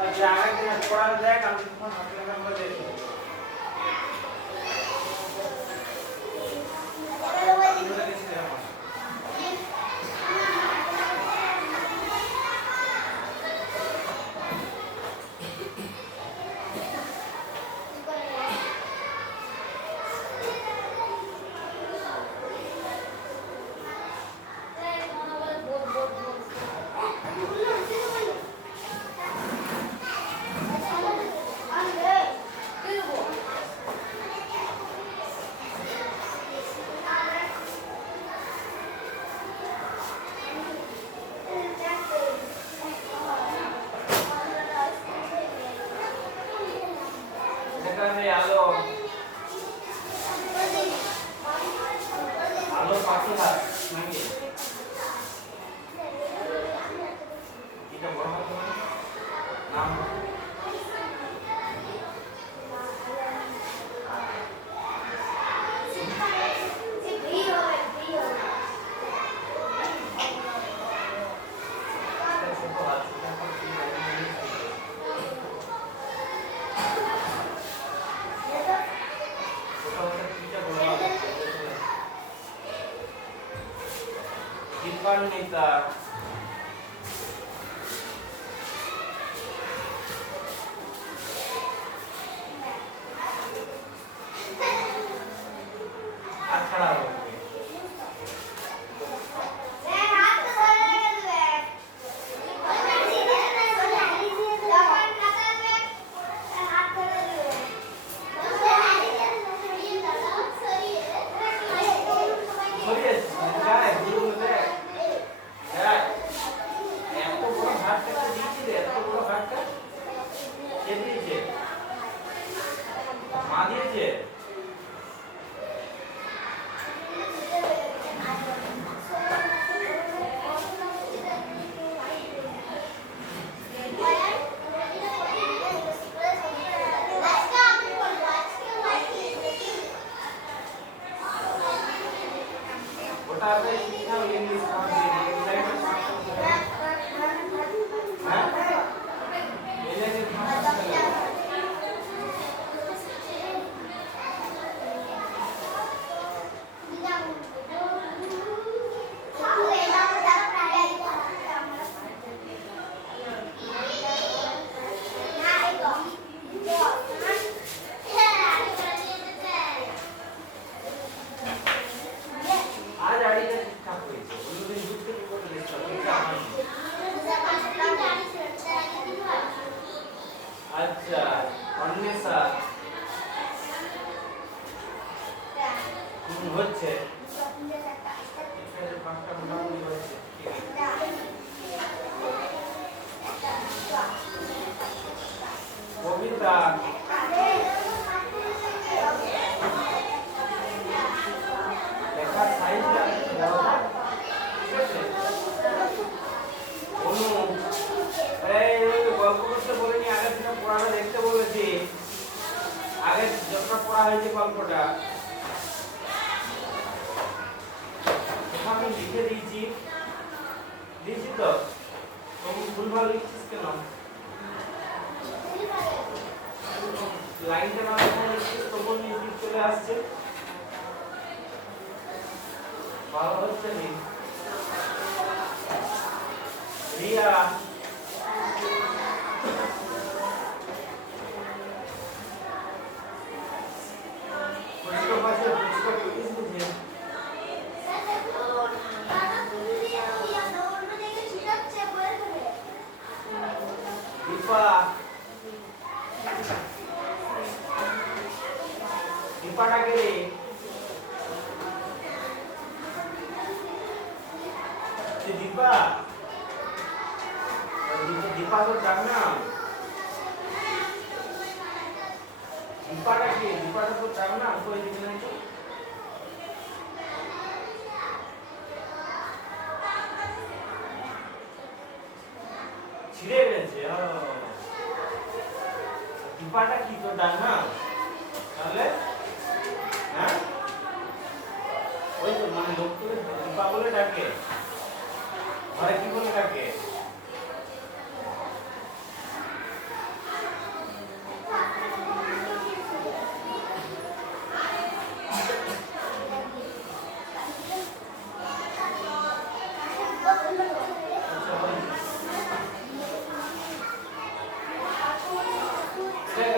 আচ্ছা আরেকদিন পড়া দেখ আমি তোমার হাতে আমরা দেখি আলো পাখি হাত নাকি এটা বড় হাত নাম Dipannita আছাড়া মা দিয়েছে ওটা আপনি শিখাও ইংলিশ আচ্ছা অন্বেষা হচ্ছে কবিতা লেখা সাইজ গল্প করতে বলিনি আগে থেকে পড়াটা দেখতে বলেছি আগে যতটা পড়া হয়েছে গল্পটা আমি লিখে দিয়েছি তো তুমি ভুলভাল লিখছিস কেন লাইনটা না লিখছিস তবু নিউজ চলে আসছে ভালো হচ্ছে নি রিয়া দীপাটাকে দীপা দীপা তো ডাক না দীপাটাকে দীপাটা তো ডাক না কোই দিকে নাই তো ছিড়ে গেছে দীপাটা কি তো ডাক না তাহলে হ্যাঁ ওই তো মানে লোককে দীপা বলে ডাকে ঘরে কি বলে ডাকে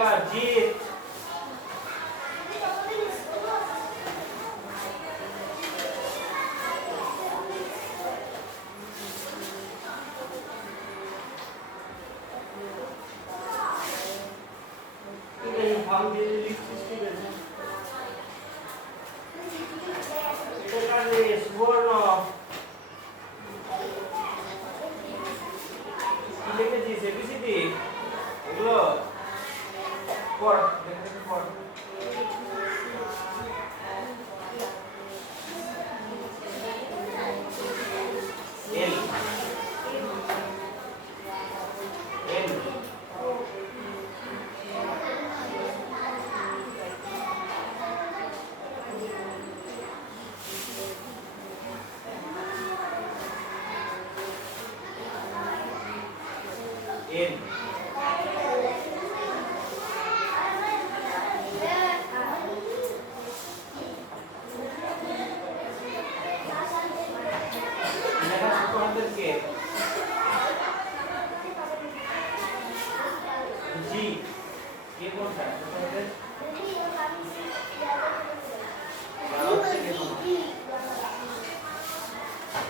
টাইগার জিত हम ये लिखते हैं এটা কাজে সুবর্ণ কি লিখেছিস এবিসিডি এগুলো পড় দেখে পড় এল এল N G ये कौन सा है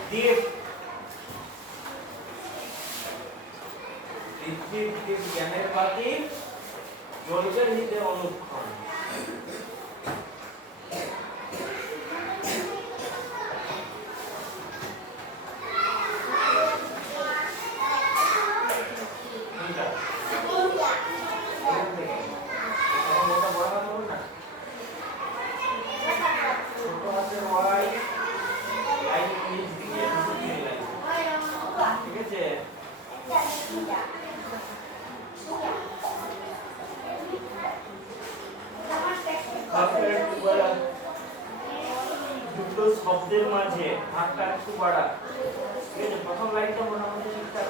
D জ্ঞানের বাকি জলকের হিতে অনুক্ষণ ঠিক আছে দুটো শব্দের মাঝে ভাগটা একটু বাড়া ঠিক আছে প্রথম লাইনটা মোটামুটি ঠিকঠাক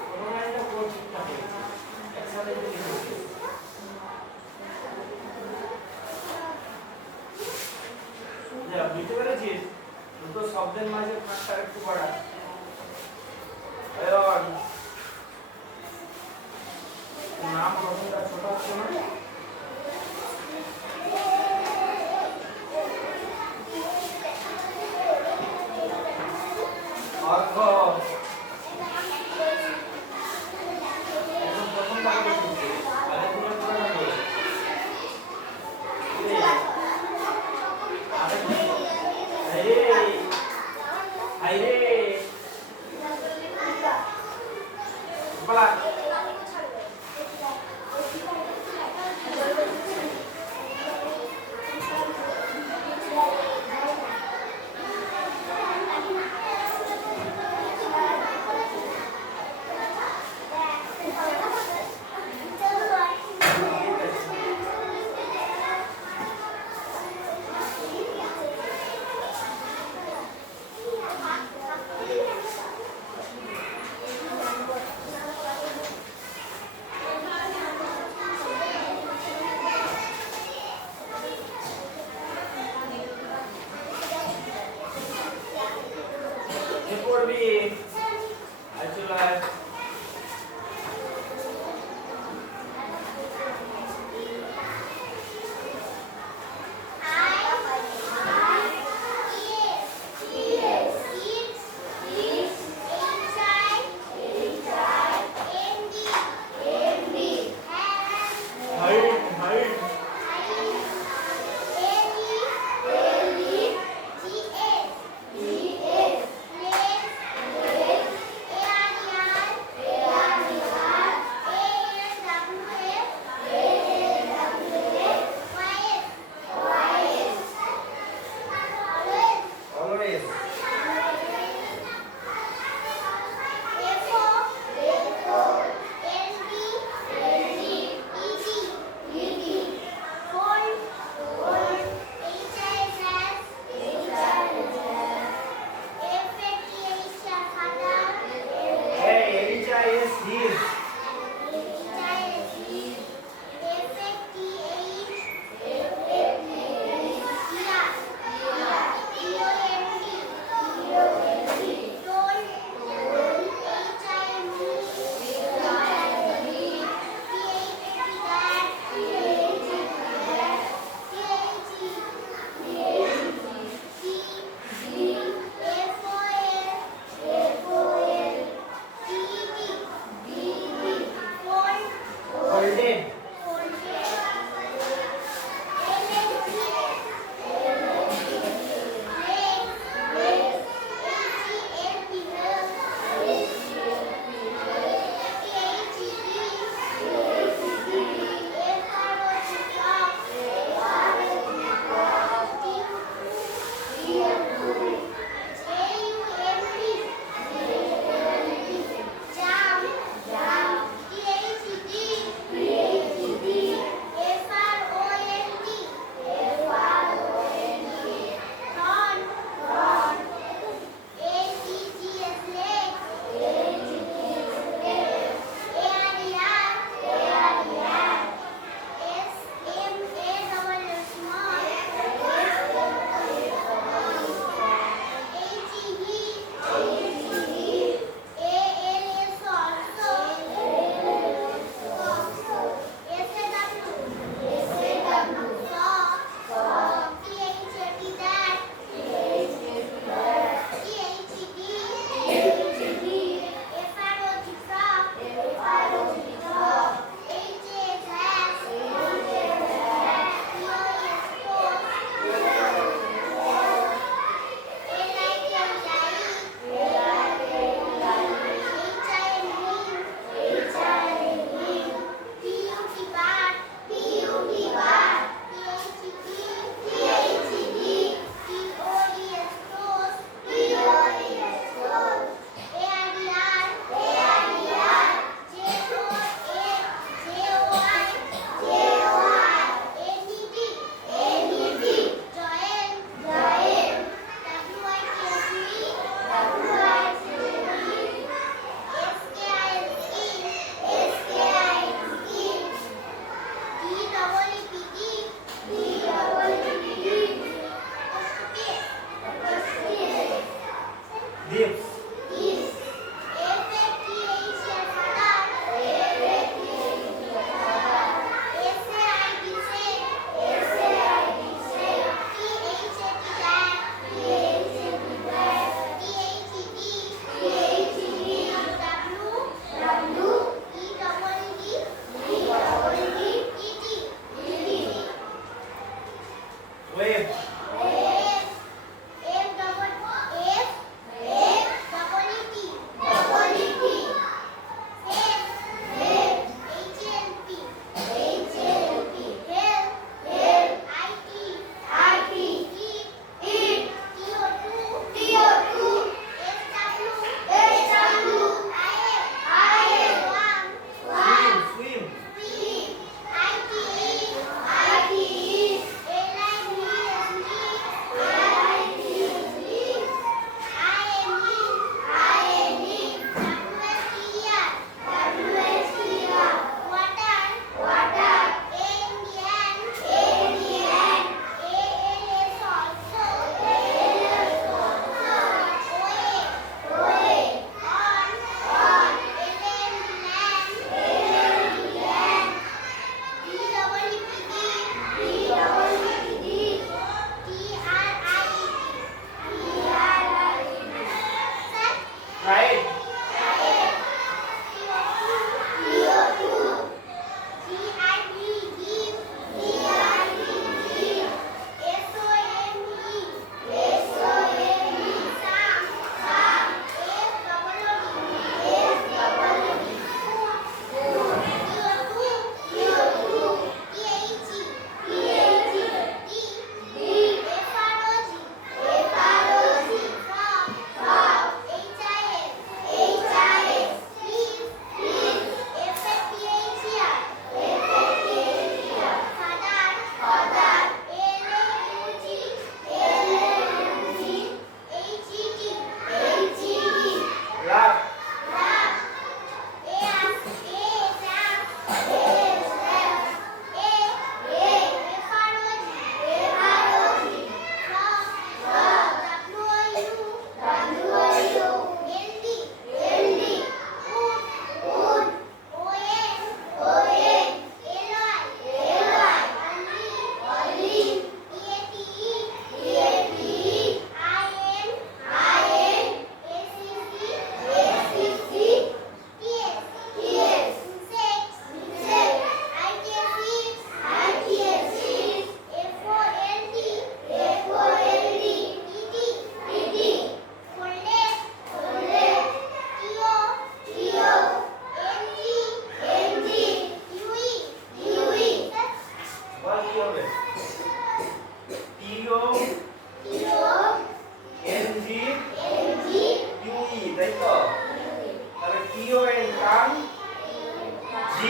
প্রথম লাইনটা পুরো ঠিকঠাক হয়েছে একসাথে বুঝতে পেরেছিস দুটো শব্দের মাঝে ভাগটা একটু বাড়া নাম প্রথমটা ছোট হচ্ছে না অর্থ প্রথমটা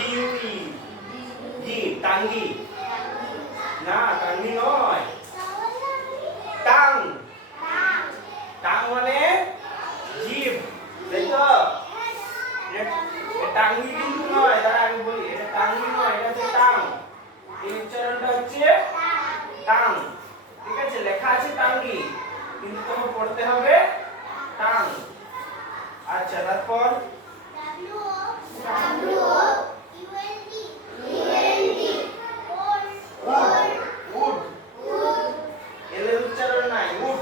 ডিউই জি টাঙ্গি না টাঙ্গি নয় টাং টাং মানে জিভ তাই তো টাঙ্গি কিন্তু নয় তার আগে বলি এটা টাঙ্গি নয় এটা হচ্ছে টাং এই উচ্চারণটা হচ্ছে টাং ঠিক আছে লেখা আছে টাঙ্গি কিন্তু তোমাকে পড়তে হবে টাং আচ্ছা তারপর উড এর উচ্চারণ নাই উড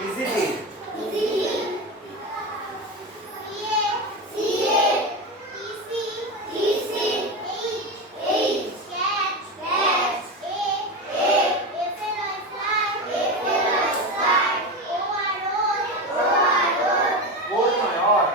ইজিলি ওর নয় অর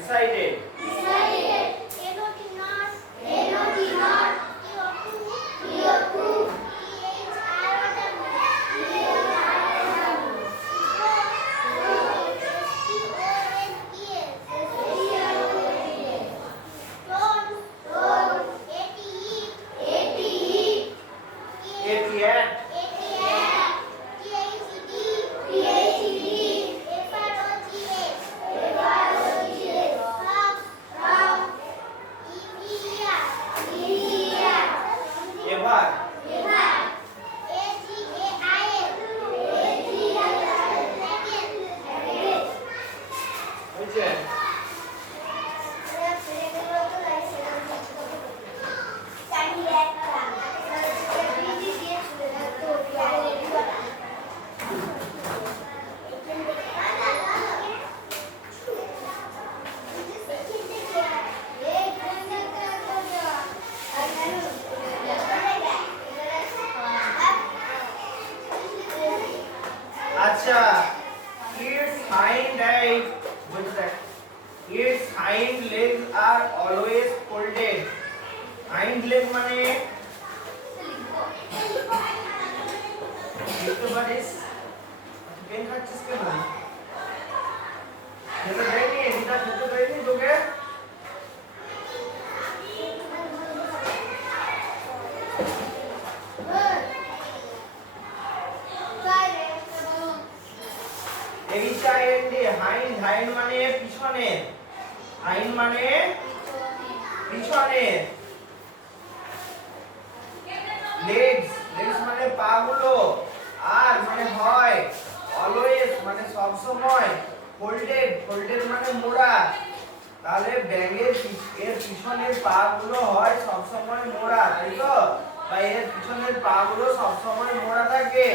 decided yet এবার হয়েছে আচ্ছা its hind leg বুঝতে দেখ its hind legs are always folded hind leg মানে দেখতে পারিস পেন খাচ্ছিস কেন খেতে দেয়নি এটা খেতে দেয়নি তোকে হাইন্ড হাইন্ড মানে পিছনে হাইন্ড মানে পিছনে লেগস লেগস মানে পাগুলো আর মানে হয় অলওয়েজ মানে সব সময় ফোল্ডেড ফোল্ডেড মানে মোড়া তাহলে ব্যাঙের এর পিছনের পাগুলো হয় সব সময় মোড়া তাই তো তাই এর পিছনের পাগুলো সব সময় মোড়া থাকে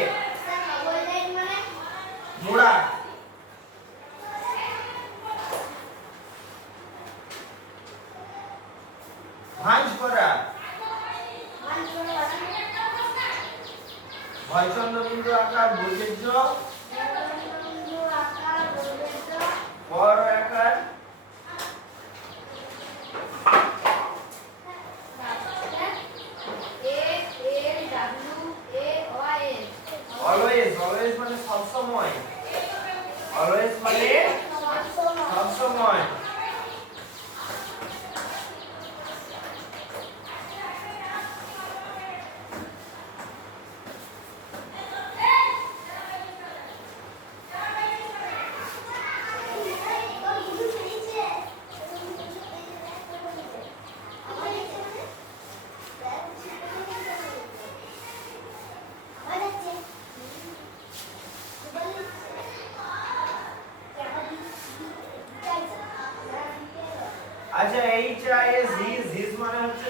মোড়া ভাঁজ করা ভয়চন্দ্র বিন্দু আকার বৈচিত্র্য বড় আকার অলওয়েজ অলওয়েজ মানে সব সময় অলওয়েজ মানে সব সময়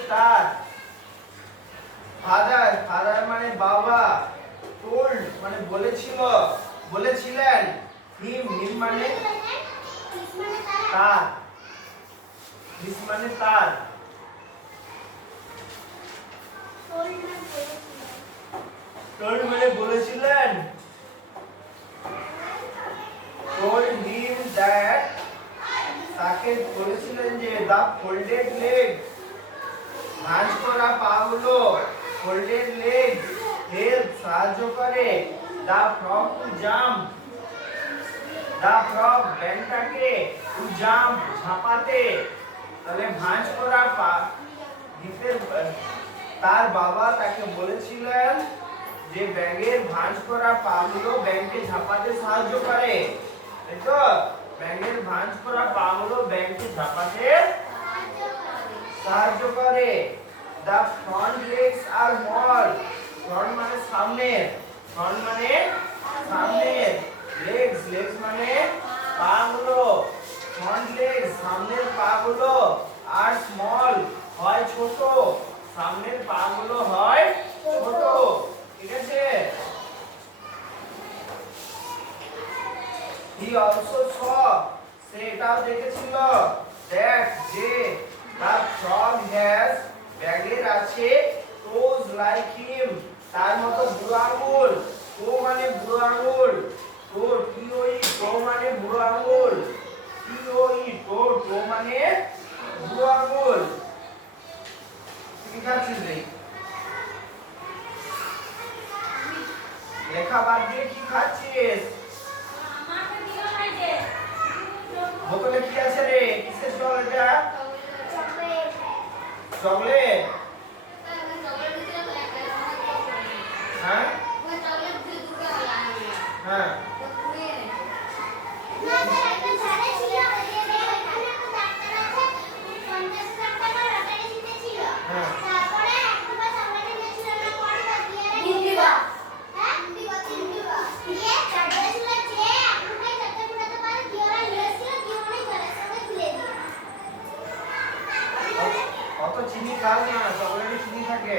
তার ফাদার ফাদার মানে বাবা told মানে বলেছিল বলেছিলেন him মানে তার his মানে তার told মানে বলেছিলেন told him that তাকে বলেছিলেন যে the folded leg ভাঁজ করা পাগুলো folded leg help সাহায্য করে the frog to jump the frog ব্যাঙটাকে to jump ঝাঁপাতে তাহলে ভাঁজ করা পা তার বাবা তাকে বলেছিলেন যে ব্যাঙের ভাঁজ করা পাগুলো ব্যাঙকে ঝাঁপাতে সাহায্য করে তাই তো ব্যাঙের ভাঁজ করা পাগুলো ব্যাঙকে ঝাঁপাতে সাহায্য করে the front legs are small front মানে সামনের front মানে সামনের legs legs মানে পাগুলো front legs সামনের পাগুলো আর small হয় ছোট সামনের পাগুলো হয় ছোট ঠিক আছে he also saw সে এটাও দেখেছিল that যে the frog has ব্যাঙের আছে toes like him তার মতো বুড়ো আঙুল তো মানে বুড়ো আঙুল তো টোই তো মানে বুড়ো আঙুল টোই তো মানে বুড়ো আঙুল ঠিক আছে রে লেখা বাদ দিয়ে কি খাচ্ছিস আমাকে দিও না যে বোতলে কি আছে রে কিসের জল এটা চকলেট চকলেট হ্যাঁ হ্যাঁ অত চিনি খাস না চকলেটে চিনি থাকে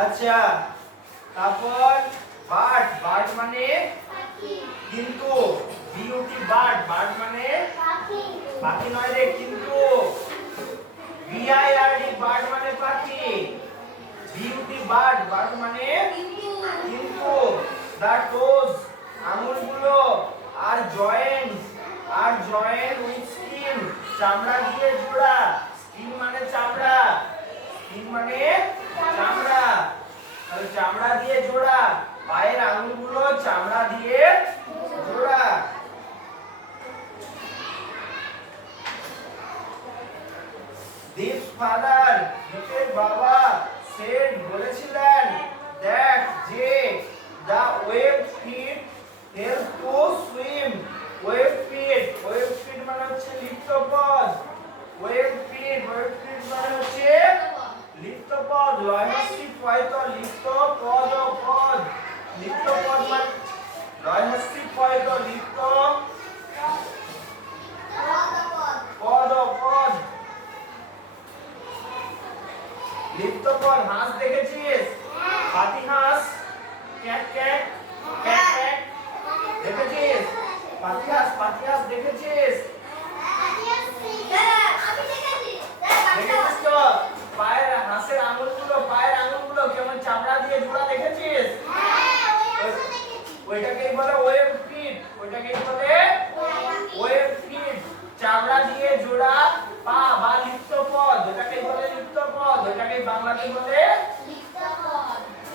আচ্ছা তারপর বার্ড বার্ড মানে পাখি কিন্তু বিউটি বার্ড বার্ড মানে পাখি পাখি নয় রে কিন্তু বিআইআরডি বার্ড মানে পাখি বিউটি বার্ড বার্ড মানে কিন্তু দা টোজ আঙুলগুলো আর জয়েন্ট উইথ স্কিন চামড়া দিয়ে জোড়া স্কিন মানে চামড়া স্কিন মানে চামড়া তাহলে চামড়া দিয়ে জোড়া পায়ের আঙুলগুলো চামড়া দিয়ে জোড়া দীপস ফাদার দীপের বাবা সেড বলেছিলেন দ্যাট যে the web feet help to swim web feet মানে হচ্ছে লিপ্তপদ ওয়েভ ফিট মানে হচ্ছে লিপ্তপদ লয়হস্যি পয়ত লিপ্ত পদ পদ লিপ্তপদ মানে লয়হস্যি পয়ত লিপ্ত পদ পদ লিপ্তপদ হাঁস দেখেছিস পাতি হাঁস ক্যাট ক্যাট ক্যাট ক্যাট দেখেছিস পাতি হাঁস দেখেছিস দেখেছিস তো পায়ের হাঁসের আঙুলগুলো কেমন চামড়া দিয়ে জোড়া দেখেছিস ওইটাকেই বলে ওয়েভ ফিট ওয়েভ ফিট চামড়া দিয়ে জোড়া পা বা লিপ্তপদ ওটাকেই বলে লিপ্তপদ ওটাকেই বাংলাতে বলে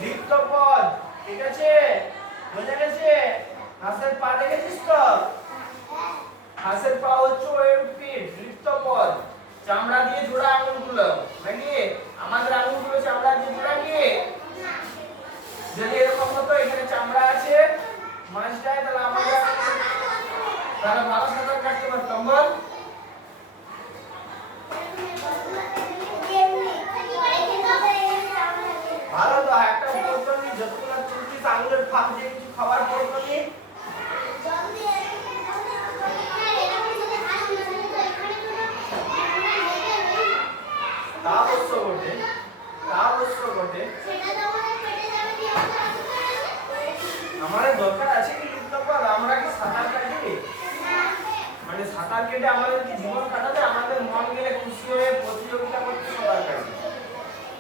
লিপ্তপদ ঠিক আছে বুঝা গেছে হাঁসের পা দেখেছিস তো হাঁসের পা হচ্ছে ওয়েভ ফিট লিপ্তপদ চামড়া দিয়ে জোড়া আঙুলগুলো নাকি আমাদের আঙুলগুলো চামড়া দিয়ে জোড়া কি মাছটায় তাহলে আমরা তাহলে ভালো সাঁতার কাটতে পারতাম বল। ভালো তো একটা পড়তনি যতগুলো চুলটি আঙুলের ফাঁক দিয়ে কিছু খাবার পড়তনি তা অবশ্য বটে, তা অবশ্য বটে। আমাদের দরকার আছে কি লিপ্তপদ? আমরা কি সাঁতার কাটি? মানে সাঁতার কেটে আমাদের কি জীবন কাটাতে? আমাদের মন গেলে খুশি হয়ে প্রতিযোগিতা করতে সাঁতার কাটি।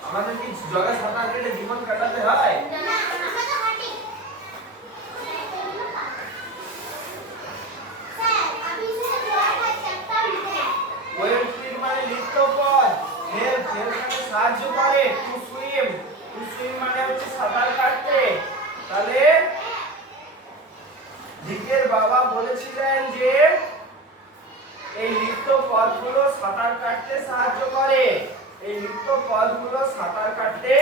আমাদের কি জলে সাঁতার কেটে জীবন কাটাতে হয়? ওয়েল ফিট মানে লিপ্তপদ, হেল্প হেল্প মানে সাহায্য করে, টু সুইম, টু সুইম মানে হচ্ছে সাঁতার কাটতে। তাহলে দিকের বাবা বলেছিলেন যে এই লিপ্ত পদগুলো সাঁতার কাটতে সাহায্য করে, এই লিপ্ত পদগুলো সাঁতার কাটতে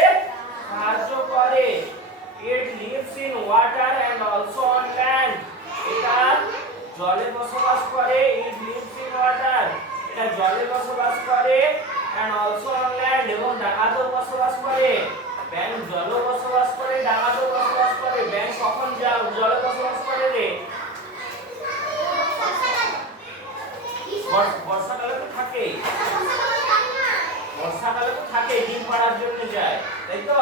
সাহায্য করে। It lives in water and also on land. এটা জলে বসবাস করে, it lives in water, এটা জলে বসবাস করে and also on land, এবং ডাঙাতেও বসবাস করে। ব্যাঙ জলে বসবাস করে, ডাঙাতেও বসবাস করে। ব্যাঙ কখন জলে বসবাস করে রে? বর্ষাকালে তো থাকে, বর্ষাকালে তো থাকে, ডিম পাড়ার জন্য যায়, তাই তো?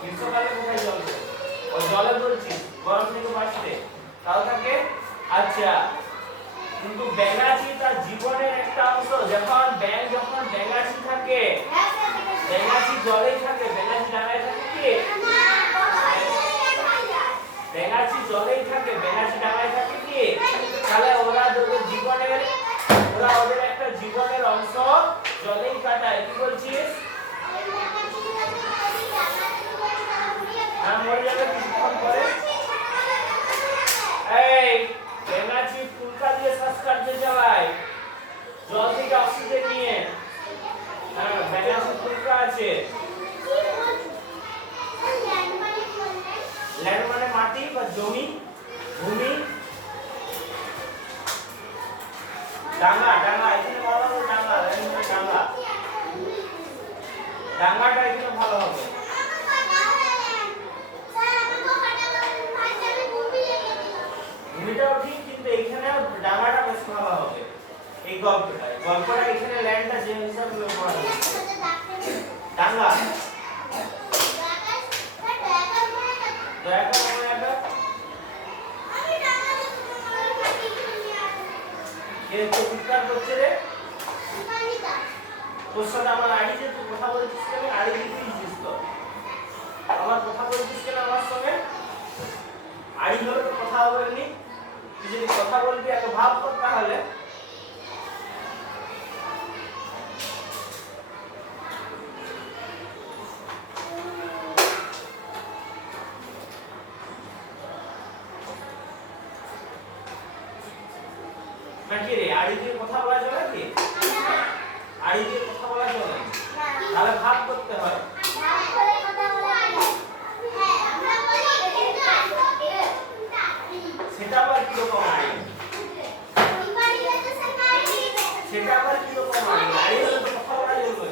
গ্রীষ্মকালে কোথায় জল? ও জলে বলছি গরম থেকে বাঁচতে, তাও থাকে। আচ্ছা, কিন্তু ব্যাঙাচি তার জীবনের একটা অংশ। যখন ব্যাঙাচি থাকে, ব্যাঙাচি জলেই থাকে, ব্যাঙাচি ডাঙায় থাকে কি? ব্যাঙাচি জলেই থাকে, ব্যাঙাচি ডাঙায় থাকে কি? তাহলে ওরা ওদের একটা জীবনের অংশ জলেই কাটায়। কি বলছিস? হ্যাঁ, মরে যাবে কিছুক্ষণ পরে। এই ব্যাঙাচি ফুলকা দিয়ে শ্বাস কাটতে চালায়, জল থেকে অক্সিজেন নিয়ে। হ্যাঁ, ব্যাঙাচি ফুলকা আছে। ল্যান্ড মানে মাটি বা জমি, ভূমি। ডাঙ্গা, ডাঙ্গা এখানে ভালো হবে। ডাঙ্গা, ডাঙ্গা, ডাঙ্গাটা এখানে ভালো হবে। ভূমিটাও ঠিক, কিন্তু এইখানে ডাঙ্গাটা বেশ ভালো হবে। এই গল্পটা এখানে ল্যান্ডটা যে হিসাবে ব্যবহার হবে। ডাঙ্গা, দয়া করে মনে রাখো। কে তো চিৎকার করছে রে? তোর সাথে আমার আড়ি যে তুই কথা বলছিস কেন? আড়ি দিয়েছিস তো? আমার কথা বলছিস কেন আমার সঙ্গে? আড়ি ধরে তো কথা বলনি। তুই যদি কথা বলবি এত ভাব কর, তাহলে নাকি রে? আড়ি দিয়ে কথা বলা চলে কি? আড়ি দিয়ে কথা বলা চলে? তাহলে ভাব করতে হয়। সেটা আবার কিরকম আড়ি? সেটা আবার কিরকম আড়ি? আড়ি হলে তো কথা বলা চলবে।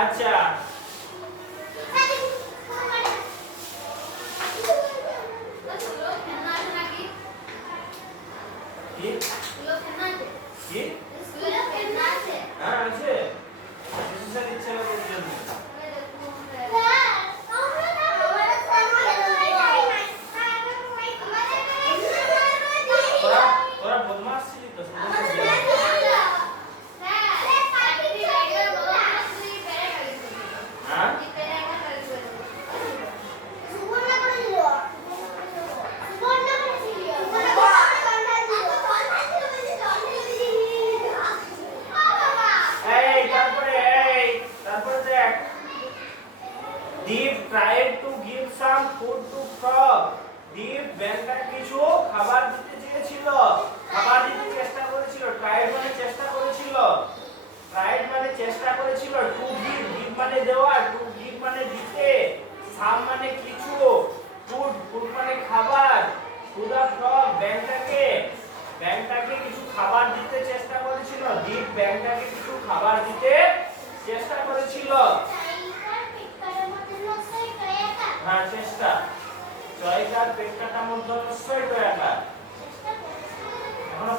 আচ্ছা, এই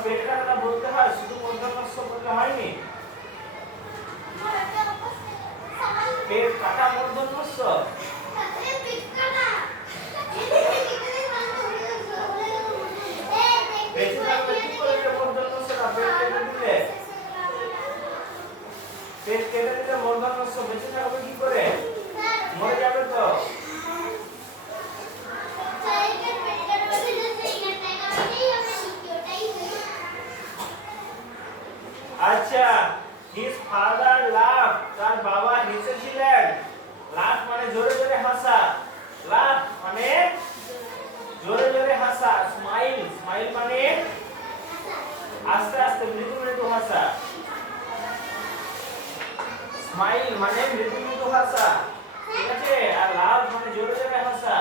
পেট কাটা বলতে হয়, শুধু মূর্ধন্য বললে হয়নি? পেট কাটা মূর্ধন্য বেঁচে থাকবে কি করে মূর্ধন্য পেট কেটে দিলে? পেট কেটে দিলে মূর্ধন্য বেঁচে থাকবে কি করে? মরে যাবে তো। আচ্ছা, his father laughed, তার বাবা হেসেছিলেন। লাফ মানে জোরে জোরে হাসা, লাফ মানে জোরে জোরে হাসা। স্মাইল, স্মাইল মানে আস্তে আস্তে মৃদু মৃদু হাসা। স্মাইল মানে মৃদু মৃদু হাসা, ঠিক আছে? আর লাফ মানে জোরে জোরে হাসা।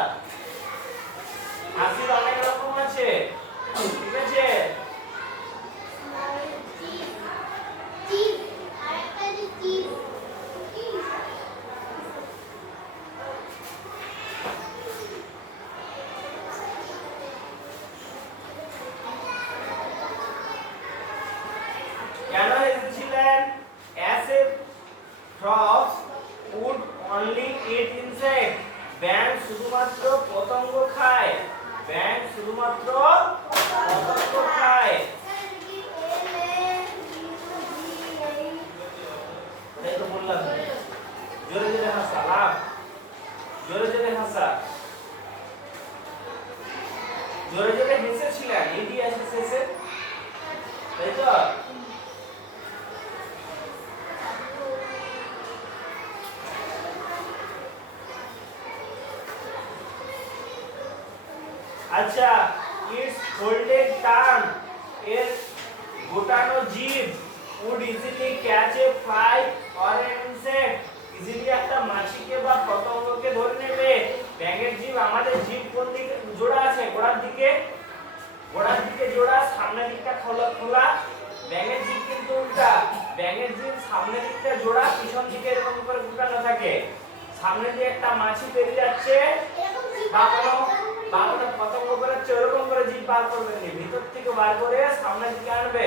হাসির অনেক রকম আছে, ঠিক আছে? কেন এসেছিলেন? As a frogs would only eat insect, ব্যাঙ শুধুমাত্র পতঙ্গ খায়, ব্যাঙ শুধুমাত্র পতঙ্গ খায়। এই তো বললাম, জোরে জোরে হাসা, লাভ, জোরে জোরে হাসা, জোরে জোরে হেসেছিলেন, এটি আছে শেষে, তাই তো? আচ্ছা, ইটস ফোল্ডেড টাং, এর গোটানো জিভ, would easily catch a fly or an insect, easily একটা মাছিকে বা পতঙ্গকে ধরে নেবে। ব্যাঙের জিভ, আমাদের জিভ কোন দিকে জোড়া আছে? গোড়ার দিকে, গোড়ার দিকে জোড়া, সামনের দিকটা খোলা খোলা। ব্যাঙের জিভ কিন্তু উল্টা, ব্যাঙের জিভ সামনের দিকটা জোড়া, পিছন দিকে এরকম করে গুটানো থাকে। সামনে দিয়ে একটা মাছি বেরিয়ে যাচ্ছে বা কোনো পতঙ্গ বেরোচ্ছে, ওরকম করে জিভ বার করবেন, ভিতর থেকে বার করে সামনের দিকে আনবে।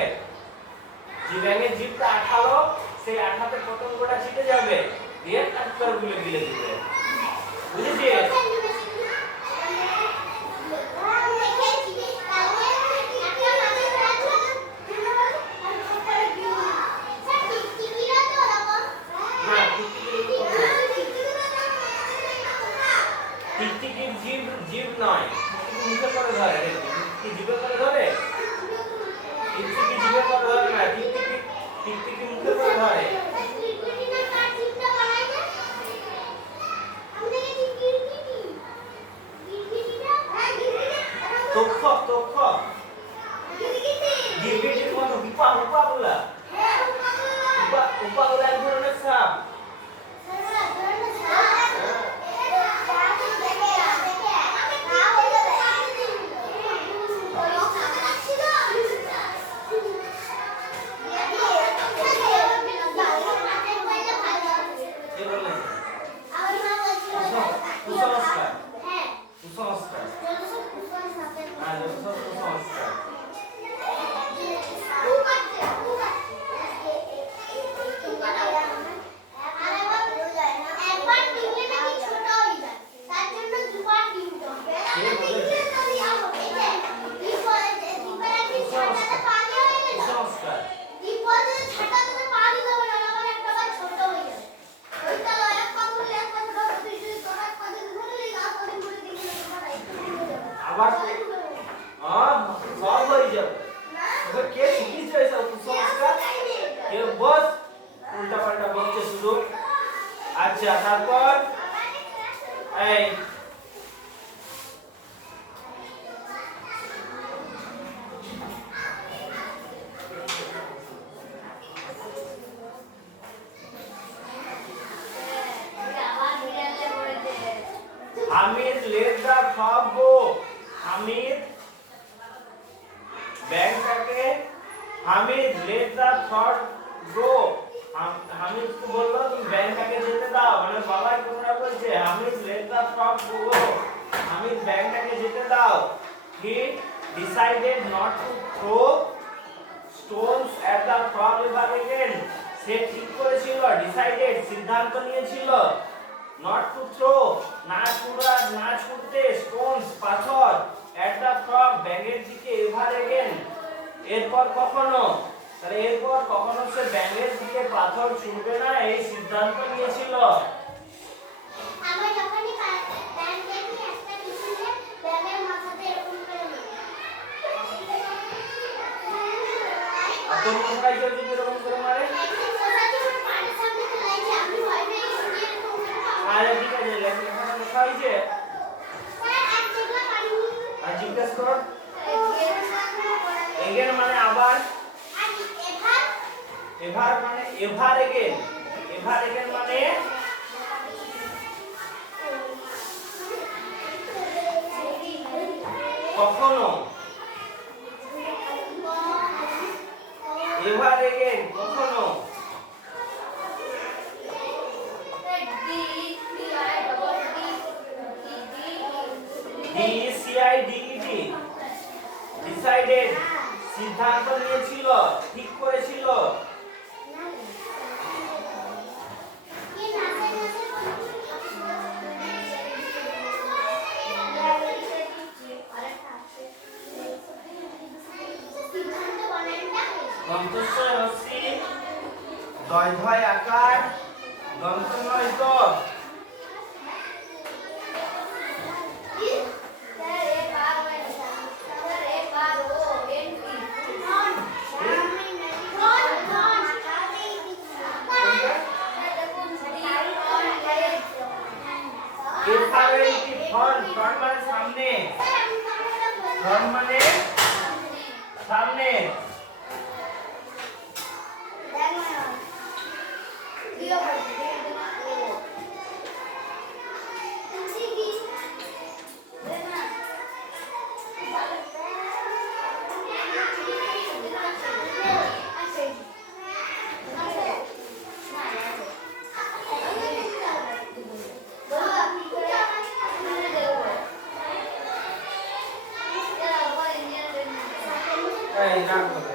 যে ব্যাঙের জিভটা আঠালো, সেই আঠাতে পতঙ্গটা ছিটে যাবে, দিয়ে কাট করে গুলে গিলে দিবে। বুঝেছিস? টিকটিকির জিভ জিভ নয়, মুখে করে ধরে, টিকটিকি জিভে করে ধরে, টিকটিকি জিভে করে ধরে না, টিকটিকি টিকটিকি মুখে করে ধরে। তক্ষক, তক্ষক, গিরগিটির মতো উপা উপা গুলা, উপা উপা গুলা এক ধরনের সাপ। আবার সব হয়ে যাবে। এবার কে শিখিয়েছে এসব কুসংস্কার? কে বস উল্টা পাল্টা বলছে শুধু। আচ্ছা, তারপর এই Hamid let the frog go, Hamid ব্যাংকটাকে, Hamid let the frog go, Hamid কে বললো তুমি ব্যাংকটাকে যেতে দাও, মানে বাবাই কথাটা বলছে, Hamid let the frog go, Hamid ব্যাংকটাকে যেতে দাও। He decided not to throw from ever again সে ঠিক করেছিল ডিসাইডেড সিদ্ধান্ত নিয়েছিল নট টু থ্রো না ছুটতে স্টোনস পাথর এট দা ফ্রগ ব্যাঙের দিকে এভার এগেন এরপর কখনো তাহলে এরপর কখনো সে ব্যাঙের দিকে পাথর ছুঁড়বে না এই সিদ্ধান্ত নিয়েছিল। আমার যখনই ব্যাঙ দেখি একটা কিছু নিয়ে ব্যাঙের মাথাতে এরকম করে মারে। আর তোর কোথায় কেউ যদি এরকম করে মারে? একদিন সোসাইটি করে পাড়ের সামনে চলেছে আমি ভয় পেয়ে গেছি যে এরকম করে মারে। আরে ঠিক আছে লেখা লেখা হয়েছে স্যার এক যেগুলো পারি আর জিজ্ঞেস কর এর এগেন মানে আবার আর এভার এভার মানে এভার এগেন মানে কখনো এভার এগেন কখনো ডিসাইডেড ডিসাইডেড সিদ্ধান্ত নিয়েছিল ঠিক করেছিল কি নাচে নাচে সিদ্ধান্ত বলেনটা দন্তস্বয় হস্যি দয় ধয় আকার দন্তনয় ত এফআরএলটি ফ্রন্ট মানে সামনে ফ্রন্ট মানে সামনে এই নাম করে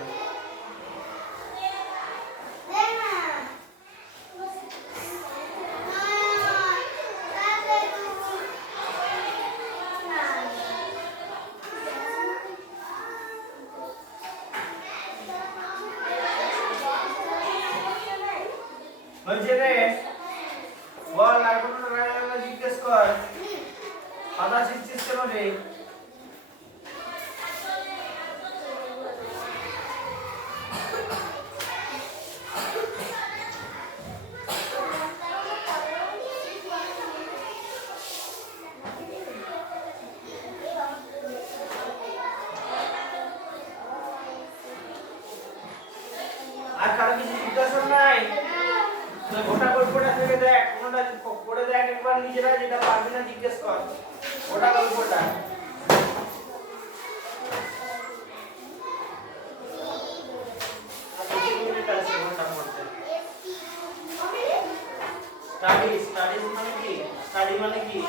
বলছে রে বল আর কোনো রায়না জিজ্ঞেস কর কথা শিখছিস কেন রে আর কারো কিছু জিজ্ঞাসা নাই গোটা গল্পটা থেকে দেখ কোনটা পড়ে দেখ একবার নিজেরা যেটা পারবি না জিজ্ঞেস কর গোটা গল্পটা স্টাডি মানে কি স্টাডি মানে কি